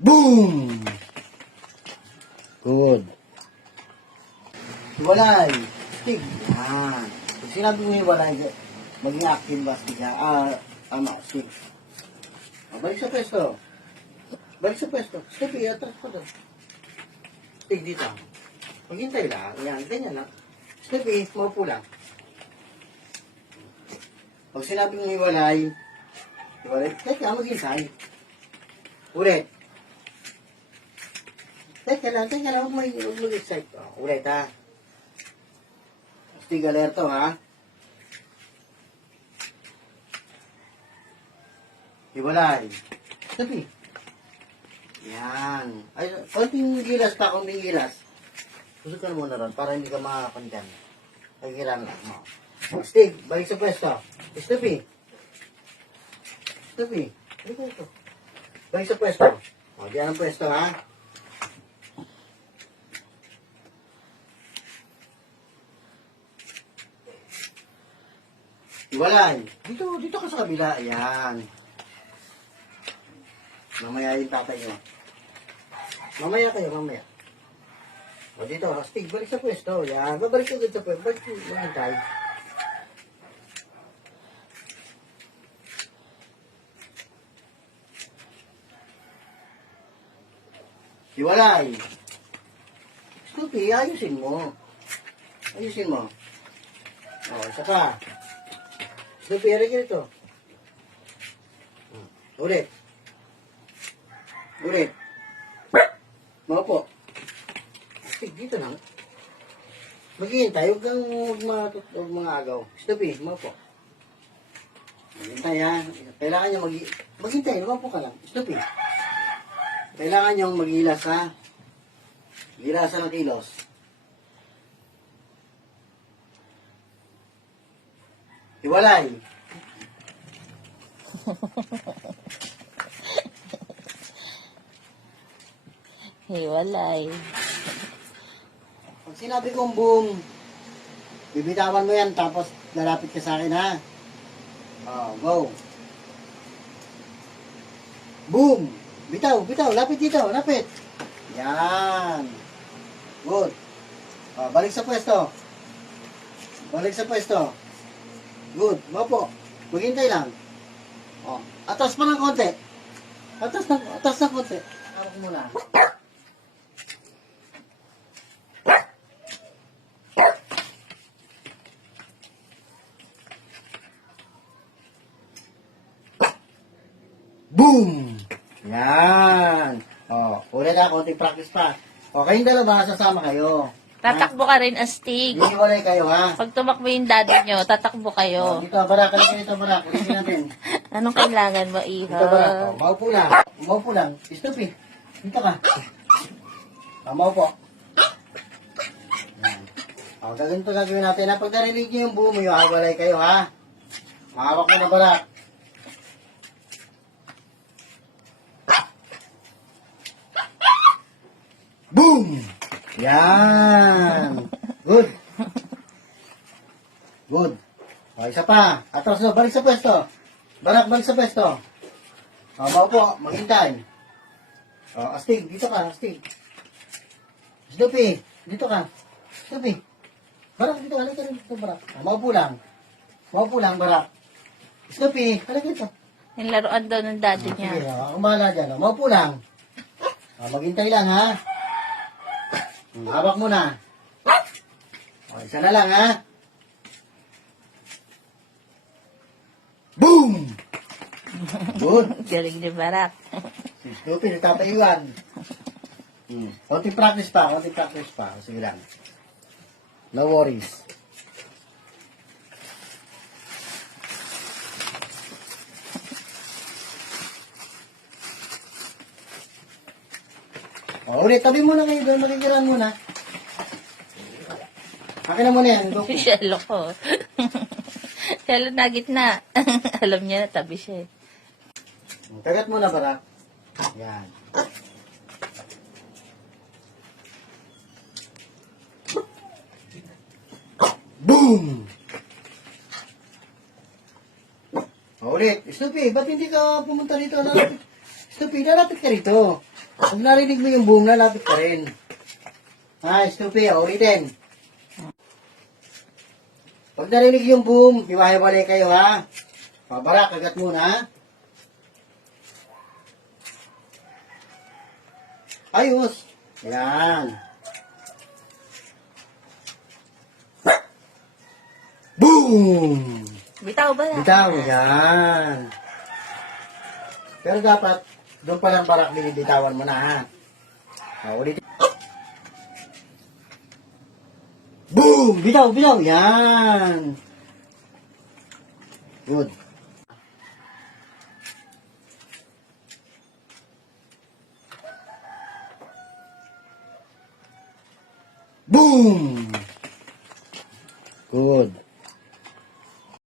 Boom! Good. Hiwalay. Stig. Yan. Pag sinabi mo hiwalay, maging active ba stig? Tama, stig. Balik sa pwesto. Balik sa pwesto. Stig, atras pa doon. Stig dito. Maghintay lang. Yan, ganyan lang. Stig, maupo lang. Pag sinabi mo hiwalay, teka, maghintay. Ulit. Teka lang, huwag mag-excite. Ulit ha. Stig alerto ha. Hiwalay. Sabi. Yan. Ay, konting gilas pa, konting gilas. Susukan mo na ron para hindi ka makakandyan. Ay, gilan lang. Stig, balik sa pwesto. Stupi. Stupi. Balik ito. Balik sa pwesto. O, diyan ang pwesto ha. Hiwalay. Dito ka sa kabila. Ayan. Mamaya yung tatay nyo. Mamaya kayo, mamaya. O dito, Stig, balik sa pwesto. Yan, babalik ka dito sa pwesto. Balik ka, mahintay. Hiwalay. Stupi, ayusin mo. Ayusin mo. O, isa pa. Stupi, harigin ito. Ulit. Ulit. Maupo. Stig, dito lang. Maghihintay, huwag kang mga agaw. Stupi, maupo. Maghintay ha. Kailangan nyo maghintay, maupo ka lang. Stupi. Kailangan nyo maghilas ha. Hilasan ng kilos. Hiwalay. Hiwalay. Pag sinabi kong boom, bibitawan mo yan tapos lalapit ka sa akin ha. Go. Boom! Bitaw, lapit dito, lapit. Yan. Good. Balik sa pwesto. Balik sa pwesto. Good. Mapo. Maghintay lang. Atas pa ng konti. Atas ng konti. Hawak muna. Boom! Yan. Ulit ha, konting practice pa. Kayong dalawa, sasama kayo. Tatakbo ka rin, Astig. Hiwalay kayo ha. Pag tumakbo yung daddy nyo, tatakbo kayo. Dito, barak. Dito, barak. Ulitin natin. Anong kailangan mo, Dito, barak. Iho? Maupo lang. Maupo lang. Stupi. Dito ka. Maupo. Ganito gagawin natin ha. Pag narinig nyo yung buo mo, hiwalay kayo ha. Mahawak mo na barak. Boom! Yan! Good! Good! Isa pa. Atras na, balik sa pwesto. Barak, balik sa pwesto. Maupo, maghintay. Astig, dito ka, Astig. Snoopy, dito ka. Snoopy. Barak, dito ka, halika rin dito, Barak. Maupo lang. Maupo lang, Barak. Snoopy, halika dito. Yung laruan daw ng daddy niya. Sige, akong bahala dyan. Maupo lang. Maghintay lang, ha? Hawak mo na. Isa na lang, ha? Boom! Good. Galing ni Barak. Si Snoopy, nagtatayuan. Konting practice pa. Sige lang. No worries. Ulit, tabi muna kayo doon. Magkikiran muna. Akin na muna yan. Go. Shelo ko. Shelo na gitna. Alam niya na tabi siya eh. Kagat muna, Barak. Yan. Boom! Ulit. Snoopy, ba't hindi ka pumunta dito? Snoopy, lalapit ka rito. Pag narinig mo yung boom, lalapit ka rin. Ha, Snoopy, ulitin. Pag narinig yung boom, hiwa-hiwalay kayo ha. Barak, kagat muna. Ayos. Yan. Boom! Bitaw ba? Bitaw, yan. Pero dapat, doon pa lang barak binibitawan mo na ha. Ulitin. Boom! Bitaw, bitaw, yan. Good. Boom! Good.